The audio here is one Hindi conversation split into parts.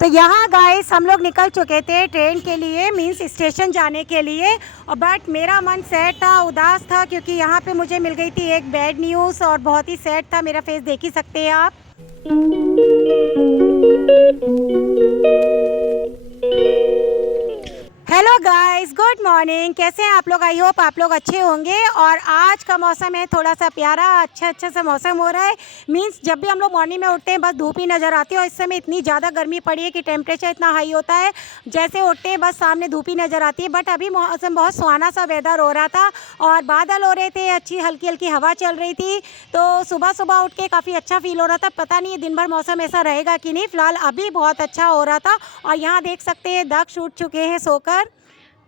तो यहाँ गाइस हम लोग निकल चुके थे ट्रेन के लिए, मीन्स स्टेशन जाने के लिए। और बट मेरा मन सैड था, उदास था, क्योंकि यहाँ पे मुझे मिल गई थी एक बैड न्यूज़ और बहुत ही सैड था। मेरा फेस देख ही सकते हैं आप। Hello guys, good morning. कैसे हैं आप लोग? आई होप आप लोग अच्छे होंगे। और आज का मौसम है थोड़ा सा प्यारा, अच्छा सा मौसम हो रहा है। मींस जब भी हम लोग मॉर्निंग में उठते हैं बस धूप ही नज़र आती है, और इस समय इतनी ज़्यादा गर्मी पड़ी है कि टेम्परेचर इतना हाई होता है, जैसे उठते हैं बस सामने धूप ही नज़र आती है। बट अभी मौसम बहुत सुहाना सा वेदर हो रहा था और बादल हो रहे थे, अच्छी हल्की हल्की हवा चल रही थी। तो सुबह सुबह उठ के काफ़ी अच्छा फील हो रहा था। पता नहीं दिन भर मौसम ऐसा रहेगा कि नहीं। फ़िलहाल अभी बहुत अच्छा हो रहा था। और यहाँ देख सकते हैं दक्ष उठ चुके हैं सोकर।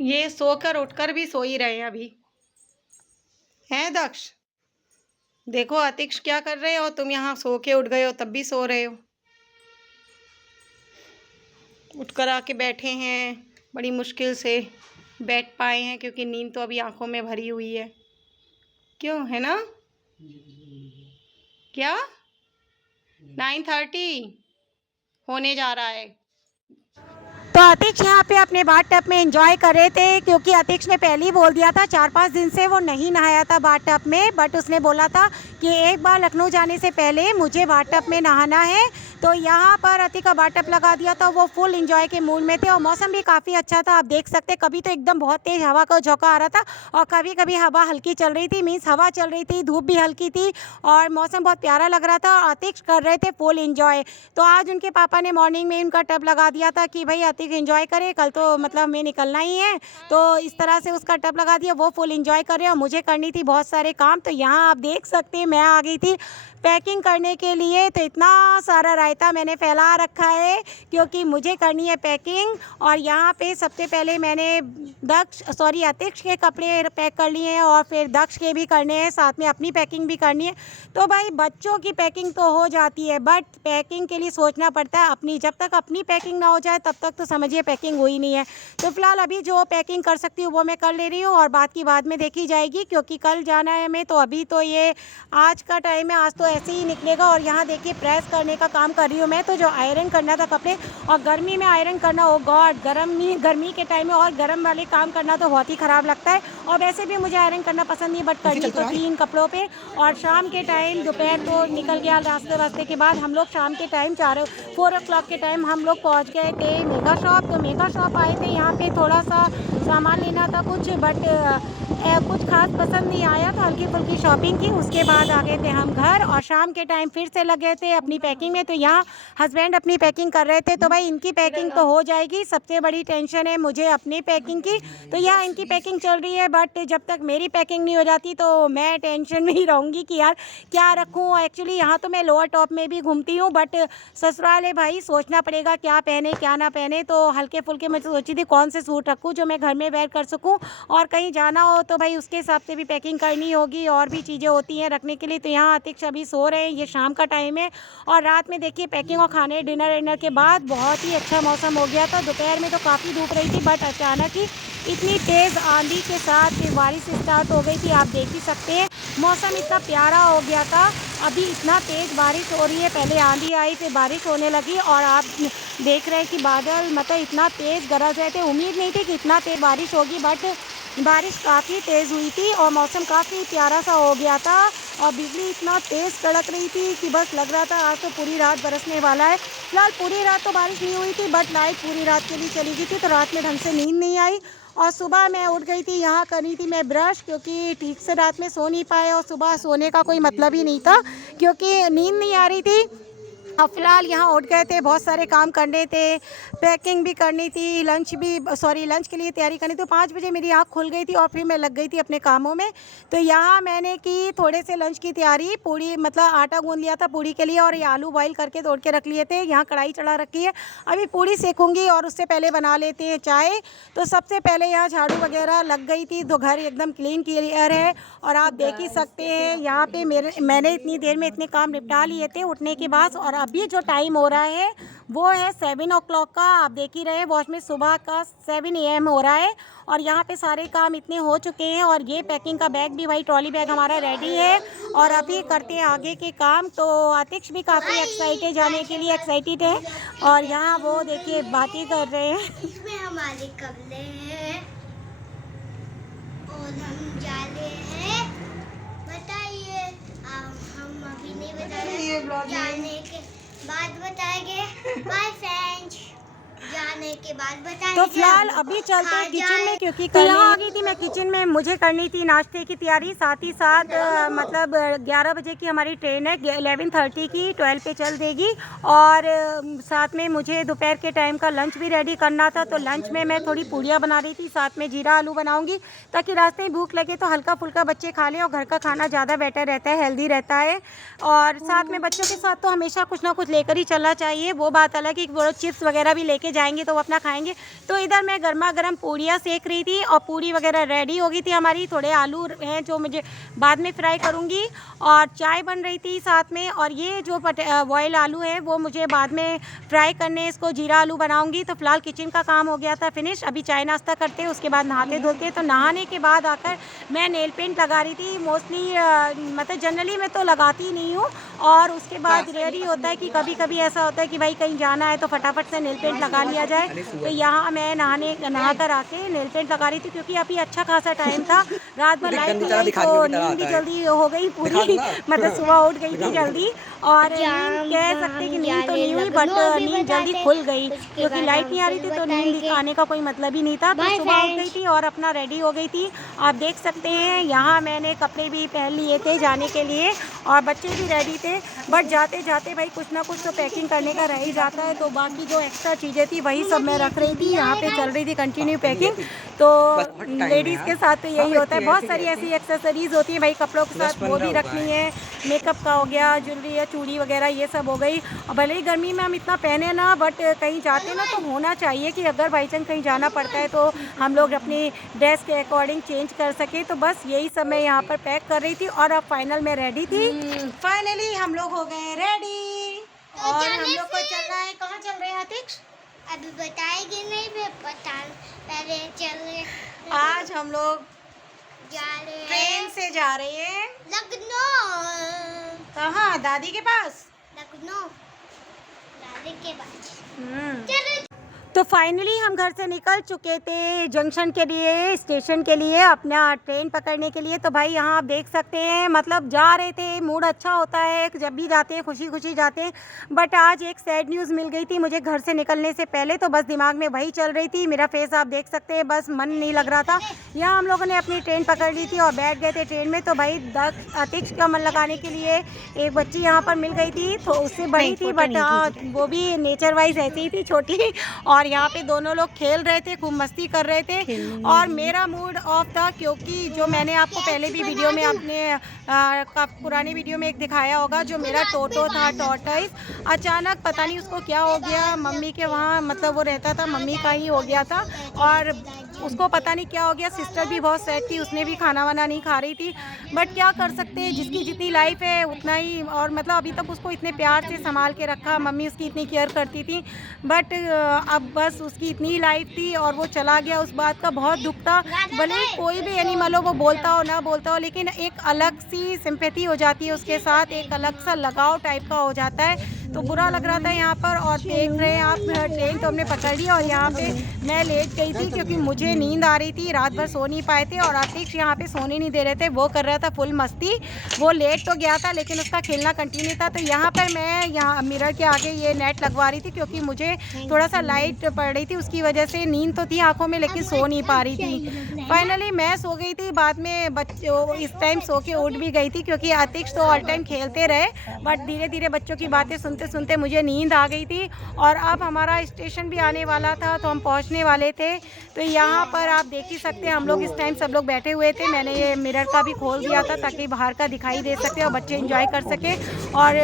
ये सोकर उठकर भी सो ही रहे हैं अभी। हैं दक्ष? देखो अतिक्ष क्या कर रहे हो, तुम यहाँ सो के उठ गए हो तब भी सो रहे हो। उठकर आके बैठे हैं, बड़ी मुश्किल से बैठ पाए हैं क्योंकि नींद तो अभी आंखों में भरी हुई है। क्यों है ना? क्या 9:30 होने जा रहा है। तो अतिक्ष यहाँ पे अपने बाथ टब में एंजॉय कर रहे थे, क्योंकि अतिक्ष ने पहले ही बोल दिया था 4-5 दिन से वो नहीं नहाया था बाथ टब में। बट उसने बोला था कि एक बार लखनऊ जाने से पहले मुझे बाथ टब में नहाना है। तो यहाँ पर अतिक का बाथ टब लगा दिया था। वो फुल एंजॉय के मूड में थे और मौसम भी काफ़ी अच्छा था। आप देख सकते, कभी तो एकदम बहुत तेज़ हवा का झोंका आ रहा था और कभी कभी हवा हल्की चल रही थी, मीन्स हवा चल रही थी, धूप भी हल्की थी और मौसम बहुत प्यारा लग रहा था और अतिक्ष कर रहे थे फुल एंजॉय। तो आज उनके पापा ने मॉर्निंग में उनका टब लगा दिया था कि भाई अतिक एंजॉय करे, कल तो मतलब हमें निकलना ही है। तो इस तरह से उसका टब लगा दिया, वो फुल एंजॉय कर रहे हैं और मुझे करनी थी बहुत सारे काम। तो यहाँ आप देख सकते हैं मैं आ गई थी पैकिंग करने के लिए। तो इतना सारा रायता मैंने फैला रखा है क्योंकि मुझे करनी है पैकिंग। और यहाँ पे सबसे पहले मैंने अतिक्ष के कपड़े पैक कर लिए हैं और फिर दक्ष के भी करने हैं, साथ में अपनी पैकिंग भी करनी है। तो भाई बच्चों की पैकिंग तो हो जाती है, बट पैकिंग के लिए सोचना पड़ता है अपनी। जब तक अपनी पैकिंग ना हो जाए तब तक तो समझिए पैकिंग हुई नहीं है। तो फिलहाल अभी जो पैकिंग कर सकती हूँ वो मैं कर ले रही हूँ और बात की बाद में देखी जाएगी, क्योंकि कल जाना है हमें। तो अभी तो ये आज का टाइम है, आज तो ऐसे ही निकलेगा। और यहाँ देखिए प्रेस करने का काम कर रही हूँ मैं, तो जो आयरन करना था कपड़े, और गर्मी में आयरन करना, ओ गॉड, गर्मी के टाइम में और गर्म वाले काम करना तो बहुत ही ख़राब लगता है। और वैसे भी मुझे आयरन करना पसंद नहीं, बट करनी तो थी इन कपड़ों पे। और शाम के टाइम दोपहर तो निकल गया, रास्ते के बाद हम लोग शाम के टाइम 4 o'clock के टाइम हम लोग पहुँच गए थे मेगा शॉप। तो मेगा शॉप आए थे यहाँ पे थोड़ा सा सामान लेना था कुछ, बट कुछ खास पसंद नहीं आया तो हल्की फुल्की शॉपिंग की। उसके बाद आ गए थे हम घर और शाम के टाइम फिर से लगे थे अपनी पैकिंग में। तो यहाँ हस्बैंड अपनी पैकिंग कर रहे थे, तो भाई इनकी पैकिंग तो हो जाएगी, सबसे बड़ी टेंशन है मुझे अपनी पैकिंग की। तो यहाँ इनकी पैकिंग चल रही है, बट जब तक मेरी पैकिंग नहीं हो जाती तो मैं टेंशन में ही रहूँगी कि यार क्या रखूँ। एक्चुअली यहाँ तो मैं लोअर टॉप में भी घूमती हूँ, बट ससुराल है भाई, सोचना पड़ेगा क्या पहने क्या ना पहने। तो हल्के फुल्के मैं सोची थी कौन से सूट रखूँ जो मैं घर में वेयर कर सकूँ, और कहीं जाना हो तो भाई उसके हिसाब से भी पैकिंग करनी होगी, और भी चीज़ें होती हैं रखने के लिए। तो यहाँ अतिक्ष अभी सो रहे हैं, ये शाम का टाइम है। और रात में देखिए पैकिंग और खाने डिनर के बाद बहुत ही अच्छा मौसम हो गया था। दोपहर में तो काफ़ी धूप रही थी, बट अचानक ही इतनी तेज़ आंधी के साथ फिर बारिश स्टार्ट हो गई थी। आप देख ही सकते हैं मौसम इतना प्यारा हो गया था। अभी इतना तेज़ बारिश हो रही है, पहले आंधी आई फिर बारिश होने लगी, और आप देख रहे हैं कि बादल मतलब इतना तेज़ गरज रहे थे। उम्मीद नहीं थी कि इतना तेज़ बारिश होगी, बट बारिश काफ़ी तेज़ हुई थी और मौसम काफ़ी प्यारा सा हो गया था। और बिजली इतना तेज़ कड़क रही थी कि बस लग रहा था आज तो पूरी रात बरसने वाला है। फिलहाल पूरी रात तो बारिश नहीं हुई थी, बट लाइट पूरी रात के लिए चली गई थी, तो रात में ढंग से नींद नहीं आई। और सुबह मैं उठ गई थी, यहाँ करनी थी मैं ब्रश, क्योंकि ठीक से रात में सो नहीं पाए और सुबह सोने का कोई मतलब ही नहीं था क्योंकि नींद नहीं आ रही थी। अब फ़िलहाल यहाँ उठ गए थे, बहुत सारे काम करने थे, पैकिंग भी करनी थी, लंच के लिए तैयारी करनी थी। तो 5 बजे मेरी आँख खुल गई थी और फिर मैं लग गई थी अपने कामों में। तो यहाँ मैंने की थोड़े से लंच की तैयारी, पूड़ी मतलब आटा गूँध लिया था पूड़ी के लिए, और ये आलू बॉईल करके तोड़ के रख लिए थे। यहाँ कढ़ाई चढ़ा रखी है, अभी पूड़ी सेकूँगी और उससे पहले बना लेते हैं चाय। तो सबसे पहले यहाँ झाड़ू वगैरह लग गई थी, तो घर एकदम क्लीन क्लियर है। और आप देख ही सकते हैं यहाँ पे मैंने इतनी देर में इतने काम निपटा लिए थे उठने के बाद, और अभी जो टाइम हो रहा है वो है 7 o'clock का। आप देख ही रहे हैं वॉच में सुबह का 7 AM हो रहा है और यहाँ पे सारे काम इतने हो चुके हैं और ये पैकिंग का बैग भी भाई ट्रॉली बैग हमारा रेडी है और अभी करते हैं आगे के काम। तो आतिश भी काफ़ी एक्साइटेड जाने के लिए एक्साइटेड है और यहाँ वो देखिए बातें कर रहे हैं। इसमें हमारे कपड़े हैं और हम जा रहे हैं। बताइए हम अभी नहीं बताएंगे, जाने के बाद बताएंगे। बाय फ्रेंड्स, जाने के बाद बताएंगे। तो फिलहाल अभी चलते हैं किचन में क्योंकि कल यहाँ आ गई थी मैं किचन में, मुझे करनी थी नाश्ते की तैयारी। साथ ही साथ मतलब 11 बजे की हमारी ट्रेन है, 11:30 की 12 पे चल देगी और साथ में मुझे दोपहर के टाइम का लंच भी रेडी करना था। तो लंच में मैं थोड़ी पूड़ियाँ बना रही थी, साथ में जीरा आलू बनाऊँगी ताकि रास्ते में भूख लगे तो हल्का फुल्का बच्चे खा लें और घर का खाना ज़्यादा बेटर रहता है, हेल्दी रहता है। और साथ में बच्चों के साथ तो हमेशा कुछ ना कुछ लेकर ही चलना चाहिए। वो बात अलग कि वो चिप्स वगैरह भी लेके जाएंगे तो वो अपना खाएंगे। तो इधर मैं गर्मा गर्म पूड़ियाँ सेक रही थी और पूड़ी वगैरह रेडी हो गई थी हमारी। थोड़े आलू हैं जो मुझे बाद में फ्राई करूँगी और चाय बन रही थी साथ में। और ये जो बॉयल आलू है वो मुझे बाद में फ्राई करने, इसको जीरा आलू बनाऊँगी। तो फिलहाल किचन का काम हो गया था फिनिश। अभी चाय नाश्ता करते हैं, उसके बाद नहाते धोते। तो नहाने के बाद आकर मैं नेल पेंट लगा रही थी। मोस्टली मतलब जनरली मैं तो लगाती नहीं हूँ और उसके बाद रेयर ही होता है कि कभी कभी ऐसा होता है कि भाई कहीं जाना है तो फटाफट से नेल पेंट लगा लिया जाए। तो यहाँ मैं नहा कर आके नेल पेंट लगा रही थी क्योंकि अभी अच्छा खासा टाइम था, रात भर लाइट नहीं आई तो नींद भी जल्दी हो गई पूरी। मतलब सुबह उठ गई थी जल्दी और नींद कह सकते कि नींद तो नहीं हुई बट नींद जल्दी खुल गई क्योंकि लाइट नहीं आ रही थी तो नींद आने का कोई मतलब ही नहीं था। तो सुबह उठ गई थी और अपना रेडी हो गई थी। आप देख सकते हैं यहाँ मैंने कपड़े भी पहन लिए थे जाने के लिए और बच्चे भी रेडी थे। बट जाते जाते भाई कुछ ना कुछ तो पैकिंग करने का रह ही जाता है। तो बाकी जो एक्स्ट्रा चीज़ें थी वही सब मैं रख रही थी। यहाँ पे चल रही थी कंटिन्यू पैकिंग। तो लेडीज़ के साथ तो यही होता है, बहुत सारी ऐसी एक्सेसरीज होती है भाई कपड़ों के साथ, वो भी रखनी है। मेकअप का हो गया, ज्वेलरी या चूड़ी वगैरह ये सब हो गई। और भले ही गर्मी में हम इतना पहने ना बट कहीं जाते ना तो होना चाहिए कि अगर बाई चांस कहीं जाना पड़ता है तो हम लोग अपनी ड्रेस के अकॉर्डिंग चेंज कर सकें। तो बस यही सब मैं यहाँ पर पैक कर रही थी और अब फाइनल में रेडी थी। फाइनली हम लोग हो गए रेडी और हम लोग को चलना है। कहाँ चल रहे हैं आतिश? अभी बताएंगे नहीं, पता पहले चल रहे। आज हम लोग जा रहे हैं ट्रेन से जा रहे हैं। लखनऊ। कहाँ? दादी के पास। लखनऊ दादी के पास। चलो। तो फाइनली हम घर से निकल चुके थे जंक्शन के लिए, स्टेशन के लिए, अपना ट्रेन पकड़ने के लिए। तो भाई यहाँ आप देख सकते हैं मतलब जा रहे थे, मूड अच्छा होता है जब भी जाते हैं, खुशी खुशी जाते हैं। बट आज एक सैड न्यूज़ मिल गई थी मुझे घर से निकलने से पहले। तो बस दिमाग में वही चल रही थी, मेरा फेस आप देख सकते हैं, बस मन नहीं लग रहा था। यहाँ हम लोगों ने अपनी ट्रेन पकड़ ली थी और बैठ गए थे ट्रेन में। तो भाई आतिश का मन लगाने के लिए एक बच्ची यहाँ पर मिल गई थी, तो उससे बड़ी थी बट हाँ वो भी नेचर वाइज ऐसी ही थी, छोटी। और यहाँ पे दोनों लोग खेल रहे थे, खूब मस्ती कर रहे थे और मेरा मूड ऑफ था क्योंकि जो मैंने आपको पहले भी वीडियो में अपने पुरानी वीडियो में एक दिखाया होगा, जो मेरा टोटो था टॉर्टॉइस, अचानक पता नहीं उसको क्या हो गया। मम्मी के वहाँ मतलब वो रहता था, मम्मी का ही हो गया था और उसको पता नहीं क्या हो गया। सिस्टर भी बहुत सैड थी, उसने भी खाना वाना नहीं खा रही थी। बट क्या कर सकते हैं, जिसकी जितनी लाइफ है उतना ही। और मतलब अभी तक उसको इतने प्यार से संभाल के रखा, मम्मी उसकी इतनी केयर करती थी। बट अब बस उसकी इतनी लाइफ थी और वो चला गया, उस बात का बहुत दुख था। भले ही कोई भी एनिमल हो, वो बोलता हो ना बोलता हो, लेकिन एक अलग सी सिंपैथी हो जाती है उसके साथ, एक अलग सा लगाव टाइप का हो जाता है। तो बुरा लग रहा था यहाँ पर। और देख रहे हैं आप ट्रेन तो हमने पकड़ ली और यहाँ पे मैं लेट गई थी क्योंकि मुझे नींद आ रही थी, रात भर सो नहीं पाए थे। और आतिश यहाँ पे सोने नहीं दे रहे थे, वो कर रहा था फुल मस्ती। वो लेट तो गया था लेकिन उसका खेलना कंटिन्यू था। तो यहाँ पर मैं यहाँ मिरर के आगे ये नेट लगवा रही थी क्योंकि मुझे थोड़ा सा लाइट पड़ रही थी, उसकी वजह से नींद तो थी आँखों में लेकिन सो नहीं पा रही थी। फाइनली मैं सो गई थी, बाद में बच्चों इस टाइम सो के उठ भी गई थी क्योंकि आतिश तो ऑल टाइम खेलते रहे। बट धीरे धीरे बच्चों की बातें सुनते सुनते मुझे नींद आ गई थी। और अब हमारा स्टेशन भी आने वाला था तो हम पहुंचने वाले थे। तो यहाँ पर आप देख ही सकते हैं हम लोग इस टाइम सब लोग बैठे हुए थे। मैंने ये मिरर का भी खोल दिया था ताकि बाहर का दिखाई दे सके और बच्चे एंजॉय कर सके। और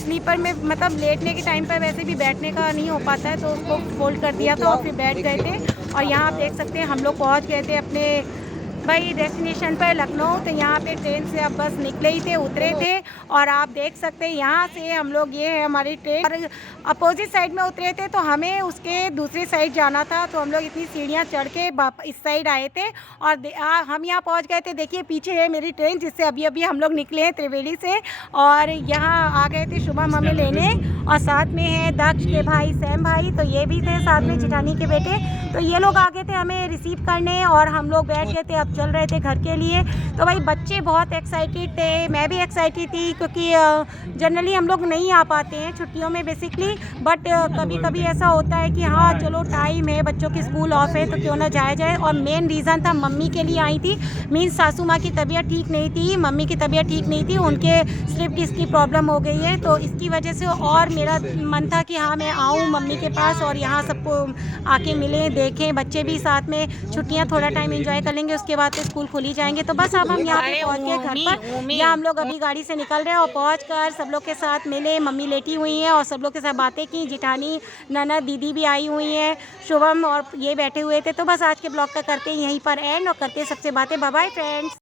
स्लीपर में मतलब लेटने के टाइम पर वैसे भी बैठने का नहीं हो पाता है तो उसको फोल्ड कर दिया था और फिर बैठ गए थे। और यहाँ आप देख सकते हैं हम लोग पहुँच गए थे अपने भाई डेस्टिनेशन पर लखनऊ, तो यहाँ पे ट्रेन से अब बस निकले ही थे, उतरे थे और आप देख सकते हैं यहाँ से हम लोग, ये है हमारी ट्रेन, और अपोजिट साइड में उतरे थे तो हमें उसके दूसरी साइड जाना था, तो हम लोग इतनी सीढ़ियाँ चढ़ के इस साइड आए थे और हम यहाँ पहुँच गए थे। देखिए पीछे है मेरी ट्रेन जिससे अभी अभी हम लोग निकले हैं त्रिवेणी से, और यहाँ आ गए थे शुभम हमें लेने, और साथ में है दक्ष के भाई सैम भाई, तो ये भी थे साथ में जिठानी के बेटे, तो ये लोग आ गए थे हमें रिसीव करने और हम लोग बैठ गए थे, अब चल रहे थे घर के लिए। तो भाई बच्चे बहुत एक्साइटेड थे, मैं भी एक्साइटेड थी, क्योंकि जनरली हम लोग नहीं आ पाते हैं छुट्टियों में बेसिकली, बट कभी कभी ऐसा होता है कि हाँ चलो टाइम है, बच्चों की स्कूल ऑफ है तो क्यों ना जाया जाए। और मेन रीज़न था मम्मी के लिए आई थी, मीन्स सासू माँ की तबीयत ठीक नहीं थी, मम्मी की तबीयत ठीक नहीं थी, उनके स्लिप डिस्क की प्रॉब्लम हो गई है, तो इसकी वजह से और मेरा मन था कि हाँ मैं आऊँ मम्मी के पास और यहाँ सबको आके मिलें, देखें, बच्चे भी साथ में, छुट्टियाँ थोड़ा टाइम एंजॉय कर लेंगे, उसके बाद तो स्कूल खुल ही जाएंगे। तो बस अब हम यहाँ पे पहुँच गए घर पर, यहाँ हम लोग अभी गाड़ी से निकल रहे हैं और पहुँच कर सब लोग के साथ मिले, मम्मी लेटी हुई हैं और सब लोग के साथ बातें की, जिठानी ननद दीदी भी आई हुई हैं, शुभम और ये बैठे हुए थे। तो बस आज के ब्लॉग का करते हैं यहीं पर एंड और करते हैं सबसे बातें। Bye bye friends.